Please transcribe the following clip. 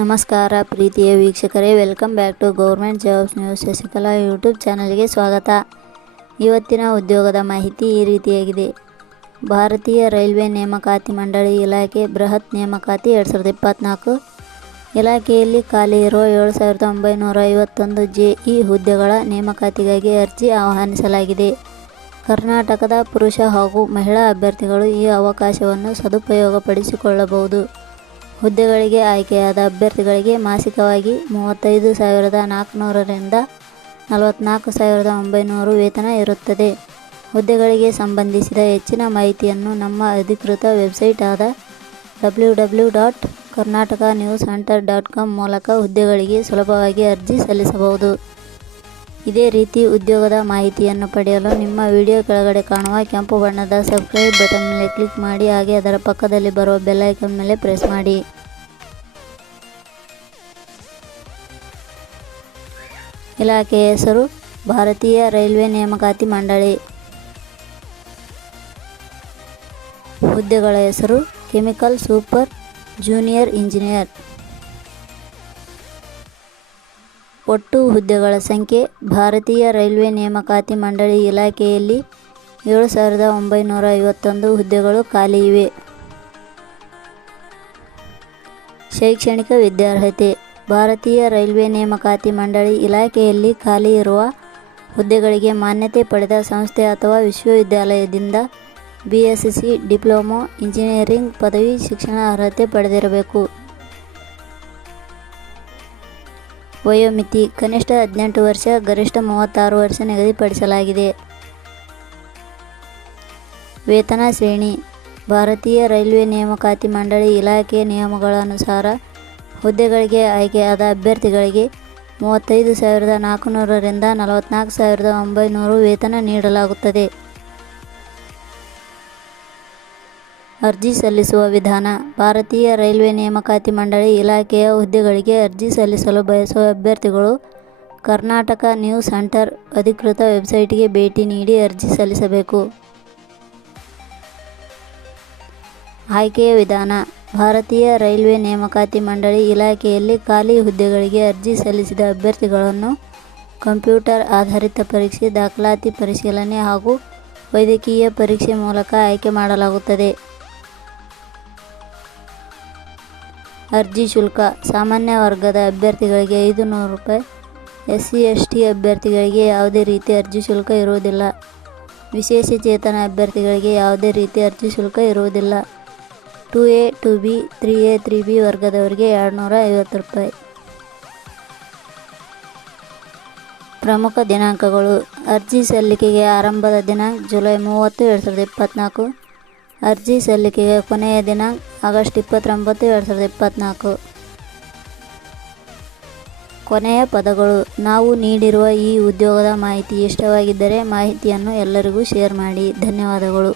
ನಮಸ್ಕಾರ ಪ್ರೀತಿಯ ವೀಕ್ಷಕರೇ welcome back to government jobs news Shashikala YouTube ಚಾನಲ್ಗೆ ಸ್ವಾಗತ. ಇವತ್ತಿನ ಉದ್ಯೋಗದ ಮಾಹಿತಿ ಈ ರೀತಿಯಾಗಿದೆ. ಭಾರತೀಯ ರೈಲ್ವೆ ನೇಮಕಾತಿ ಮಂಡಳಿ ಇಲಾಖೆ ಬೃಹತ್ ನೇಮಕಾತಿ ಎರಡು ಸಾವಿರದ ಇಪ್ಪತ್ತ್ನಾಲ್ಕು ಇಲಾಖೆಯಲ್ಲಿ ಖಾಲಿ ಇರುವ ಏಳು ಸಾವಿರದ ಒಂಬೈನೂರ ಐವತ್ತೊಂದು ಜೆ ಇ ಹುದ್ದೆಗಳ ನೇಮಕಾತಿಗಾಗಿ ಅರ್ಜಿ ಆಹ್ವಾನಿಸಲಾಗಿದೆ. ಕರ್ನಾಟಕದ ಪುರುಷ ಹಾಗೂ ಮಹಿಳಾ ಅಭ್ಯರ್ಥಿಗಳು ಈ ಅವಕಾಶವನ್ನು ಸದುಪಯೋಗಪಡಿಸಿಕೊಳ್ಳಬಹುದು. ಹುದ್ದೆಗಳಿಗೆ ಆಯ್ಕೆಯಾದ ಅಭ್ಯರ್ಥಿಗಳಿಗೆ ಮಾಸಿಕವಾಗಿ ಮೂವತ್ತೈದು ಸಾವಿರದ ನಾಲ್ಕುನೂರರಿಂದ ನಲವತ್ತ್ನಾಲ್ಕು ಸಾವಿರದ ಒಂಬೈನೂರು ವೇತನ ಇರುತ್ತದೆ. ಹುದ್ದೆಗಳಿಗೆ ಸಂಬಂಧಿಸಿದ ಹೆಚ್ಚಿನ ಮಾಹಿತಿಯನ್ನು ನಮ್ಮ ಅಧಿಕೃತ ವೆಬ್ಸೈಟ್ ಆದ W W dot Karnataka news centre dot com ಮೂಲಕ ಹುದ್ದೆಗಳಿಗೆ ಸುಲಭವಾಗಿ ಅರ್ಜಿ ಸಲ್ಲಿಸಬಹುದು. ಇದೇ ರೀತಿ ಉದ್ಯೋಗದ ಮಾಹಿತಿಯನ್ನು ಪಡೆಯಲು ನಿಮ್ಮ ವಿಡಿಯೋ ಕೆಳಗಡೆ ಕಾಣುವ ಕೆಂಪು ಬಣ್ಣದ ಸಬ್ಸ್ಕ್ರೈಬ್ ಬಟನ್ ಮೇಲೆ ಕ್ಲಿಕ್ ಮಾಡಿ, ಹಾಗೆ ಅದರ ಪಕ್ಕದಲ್ಲಿ ಬರುವ ಬೆಲ್ಲೈಕನ್ ಮೇಲೆ ಪ್ರೆಸ್ ಮಾಡಿ. ಇಲಾಖೆಯ ಹೆಸರು, ಭಾರತೀಯ ರೈಲ್ವೆ ನೇಮಕಾತಿ ಮಂಡಳಿ. ಹುದ್ದೆಗಳ ಹೆಸರು, ಕೆಮಿಕಲ್ ಸೂಪರ್ ಜೂನಿಯರ್ ಇಂಜಿನಿಯರ್. ಒಟ್ಟು ಹುದ್ದೆಗಳ ಸಂಖ್ಯೆ, ಭಾರತೀಯ ರೈಲ್ವೆ ನೇಮಕಾತಿ ಮಂಡಳಿ ಇಲಾಖೆಯಲ್ಲಿ ಏಳು ಸಾವಿರದ ಒಂಬೈನೂರ ಐವತ್ತೊಂದು ಹುದ್ದೆಗಳು ಖಾಲಿ ಇವೆ. ಶೈಕ್ಷಣಿಕ ವಿದ್ಯಾರ್ಹತೆ, ಭಾರತೀಯ ರೈಲ್ವೆ ನೇಮಕಾತಿ ಮಂಡಳಿ ಇಲಾಖೆಯಲ್ಲಿ ಖಾಲಿ ಇರುವ ಹುದ್ದೆಗಳಿಗೆ ಮಾನ್ಯತೆ ಪಡೆದ ಸಂಸ್ಥೆ ಅಥವಾ ವಿಶ್ವವಿದ್ಯಾಲಯದಿಂದ B S C diploma, engineering, ಪದವಿ, ಶಿಕ್ಷಣ ಅರ್ಹತೆ ಪಡೆದಿರಬೇಕು. ವಯೋಮಿತಿ, ಕನಿಷ್ಠ ಹದಿನೆಂಟು ವರ್ಷ, ಗರಿಷ್ಠ ಮೂವತ್ತಾರು ವರ್ಷ ನಿಗದಿಪಡಿಸಲಾಗಿದೆ. ವೇತನ ಶ್ರೇಣಿ, ಭಾರತೀಯ ರೈಲ್ವೆ ನೇಮಕಾತಿ ಮಂಡಳಿ ಇಲಾಖೆಯ ನಿಯಮಗಳ ಅನುಸಾರ ಹುದ್ದೆಗಳಿಗೆ ಆಯ್ಕೆಯಾದ ಅಭ್ಯರ್ಥಿಗಳಿಗೆ ಮೂವತ್ತೈದು ಸಾವಿರದ ನಾಲ್ಕುನೂರರಿಂದ ನಲವತ್ತ್ನಾಲ್ಕು ಸಾವಿರದ ಒಂಬೈನೂರು ವೇತನ ನೀಡಲಾಗುತ್ತದೆ. ಅರ್ಜಿ ಸಲ್ಲಿಸುವ ವಿಧಾನ. ಭಾರತೀಯ ರೈಲ್ವೆ ನೇಮಕಾತಿ ಮಂಡಳಿ ಇಲಾಖೆಯ ಹುದ್ದೆಗಳಿಗೆ ಅರ್ಜಿ ಸಲ್ಲಿಸಲು ಬಯಸುವ ಅಭ್ಯರ್ಥಿಗಳು ಕರ್ನಾಟಕ ನ್ಯೂಸ್ ಸೆಂಟರ್ ಅಧಿಕೃತ ವೆಬ್ಸೈಟ್ಗೆ ಭೇಟಿ ನೀಡಿ ಅರ್ಜಿ ಸಲ್ಲಿಸಬೇಕು. ಆಯ್ಕೆಯ ವಿಧಾನ. ಭಾರತೀಯ ರೈಲ್ವೆ ನೇಮಕಾತಿ ಮಂಡಳಿ ಇಲಾಖೆಯಲ್ಲಿ ಖಾಲಿ ಹುದ್ದೆಗಳಿಗೆ ಅರ್ಜಿ ಸಲ್ಲಿಸಿದ ಅಭ್ಯರ್ಥಿಗಳನ್ನು ಕಂಪ್ಯೂಟರ್ ಆಧಾರಿತ ಪರೀಕ್ಷೆ, ದಾಖಲಾತಿ ಪರಿಶೀಲನೆ ಹಾಗೂ ವೈದ್ಯಕೀಯ ಪರೀಕ್ಷೆ ಮೂಲಕ ಆಯ್ಕೆ ಮಾಡಲಾಗುತ್ತದೆ. ಅರ್ಜಿ ಶುಲ್ಕ. ಸಾಮಾನ್ಯ ವರ್ಗದ ಅಭ್ಯರ್ಥಿಗಳಿಗೆ ಐದು ನೂರು ರೂಪಾಯಿ. ಎಸ್ ಸಿ ಎಸ್ ಟಿ ಅಭ್ಯರ್ಥಿಗಳಿಗೆ ಯಾವುದೇ ರೀತಿ ಅರ್ಜಿ ಶುಲ್ಕ ಇರುವುದಿಲ್ಲ. ವಿಶೇಷ ಚೇತನ ಅಭ್ಯರ್ಥಿಗಳಿಗೆ ಯಾವುದೇ ರೀತಿ ಅರ್ಜಿ ಶುಲ್ಕ ಇರುವುದಿಲ್ಲ. Two A, two B, three A, three B ವರ್ಗದವರಿಗೆ ಎರಡುನೂರ ಐವತ್ತು ರೂಪಾಯಿ. ಪ್ರಮುಖ ದಿನಾಂಕಗಳು. ಅರ್ಜಿ ಸಲ್ಲಿಕೆಗೆ ಆರಂಭದ ದಿನಾಂಕ ಜುಲೈ ಮೂವತ್ತು, ಎರಡು ಸಾವಿರದ ಇಪ್ಪತ್ತ್ನಾಲ್ಕು ಅರ್ಜಿ ಸಲ್ಲಿಕೆಗೆ ಕೊನೆಯ ದಿನಾಂಕ ಆಗಸ್ಟ್ ಇಪ್ಪತ್ತೊಂಬತ್ತು, ಎರಡು ಸಾವಿರದ ಇಪ್ಪತ್ತ್ನಾಲ್ಕು ಕೊನೆಯ ಪದಗಳು, ನಾವು ನೀಡಿರುವ ಈ ಉದ್ಯೋಗದ ಮಾಹಿತಿ ಇಷ್ಟವಾಗಿದ್ದರೆ ಮಾಹಿತಿಯನ್ನು ಎಲ್ಲರಿಗೂ ಶೇರ್ ಮಾಡಿ. ಧನ್ಯವಾದಗಳು.